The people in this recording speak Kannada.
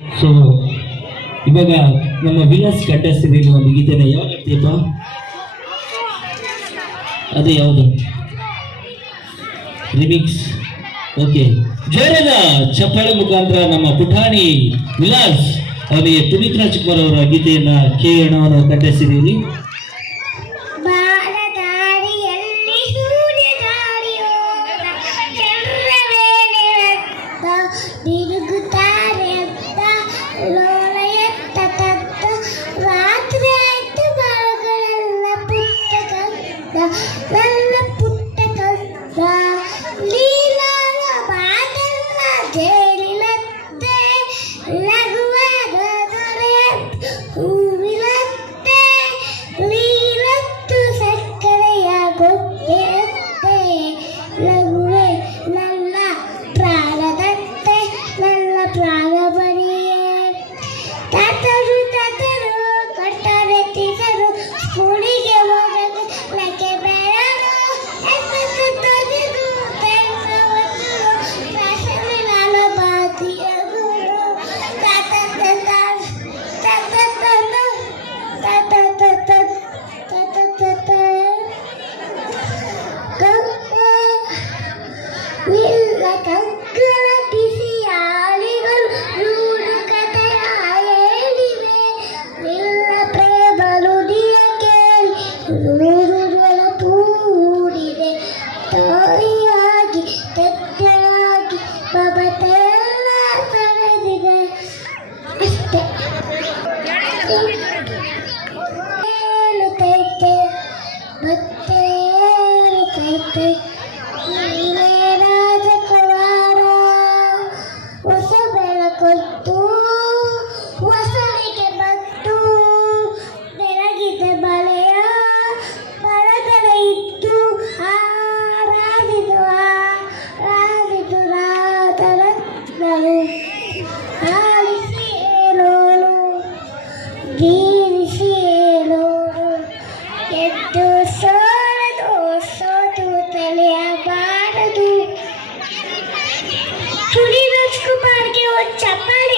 ಸೊ ಇವಾಗ ನಮ್ಮ ವಿಲಾಸ್ ಕಂಠಸ್ಥಿರಿ ಒಂದು ಗೀತೆನ ಯಾವಾಗ ಹಾಡ್ತೀಯಪ್ಪ? ಅದು ಯಾವುದು ರಿಮಿಕ್ಸ್? ಓಕೆ, ಜೋರದ ಚಪ್ಪಾಳೆ ಮುಖಾಂತರ ನಮ್ಮ ಪುಟಾಣಿ ವಿಲಾಸ್ ಅವರಿಗೆ ಪುನೀತ್ ರಾಜ್ಕುಮಾರ್ ಅವರ ಗೀತೆಯನ್ನ ಕೇಳೋಣ. ನಾವು ಕಂಠಸ್ಥಿರಿ. ನನ್ನ ಪುಟ್ಟ ಕಷ್ಟ ಲೀಲಾಲ ಬಾದಲ್ಲ ಜೇನಿನತ್ತೆ ಲಘುವಾದ ದೊರೆ ಹೂವಿನತ್ತೆ ಲೀಲತ್ತು ಸಕ್ಕರೆಯ ಗೊತ್ತೆಯತ್ತೆ ಲಘುವೆ ನನ್ನ ಪ್ರಾಣದತ್ತೆ ನನ್ನ ಪ್ರಾಣ ಬರಿಯೇ ತತರು ಕಟ್ಟರೆ ತಿಸರು ಸ್ಕೂಲಿಗೆ ಹೋಗಲು ಲಕ್ಕೆ ಬೇಡರು ಎದ್ದು ಫ್ಯಾಷನ್ ನಾನು ಬಾತಿಯದು ನಿಲ್ಲ ಕಂಕಣ ಬಿಸಿ ಆಳಿಗಳು ನೂರು ಕಥೆಯ ಹೇಳಿವೆ ನಿಲ್ಲ ಪ್ರೇಮ ನುಡಿಯ ಕೇಳಿ ನೂರುಗಳ ಪೂಡಿದೆ ತಾಯಿಯಾಗಿ ತೆತ್ತೆಯಾಗಿ ಮಮತೆಯೆಲ್ಲ ತಳೆದಿದೆ ಅಷ್ಟೇ ಹೇಳುತ್ತೈತೆ ಮತ್ತೆ ಹೇಳುತ್ತೈತೆ ನೀನೇ ರಾಜಕುಮಾರ ಹೊಸ ಬೆಳಕೊತ್ತು ಹೊಸಲಿಗೆ ಬಂತು ಬೆಳಗಿದೆ ಬಳೆಯ ಬರಗಡೆ ಇತ್ತು ರಾಜಿದು ರಾತರತ್ನವು ಆಲಿಸಿ ಹೇಳೋಳು ಬೀರಿಸಿ ಹೇಳೋಳು ಎದ್ದು ಸೋಲದು ಸೋತು ತಲೆಯಬಾರದು. ಪುನೀತ್ ರಾಜ್ಕುಮಾರ್ಗೆ ಒಂದು ಚಪ್ಪಾಳೆ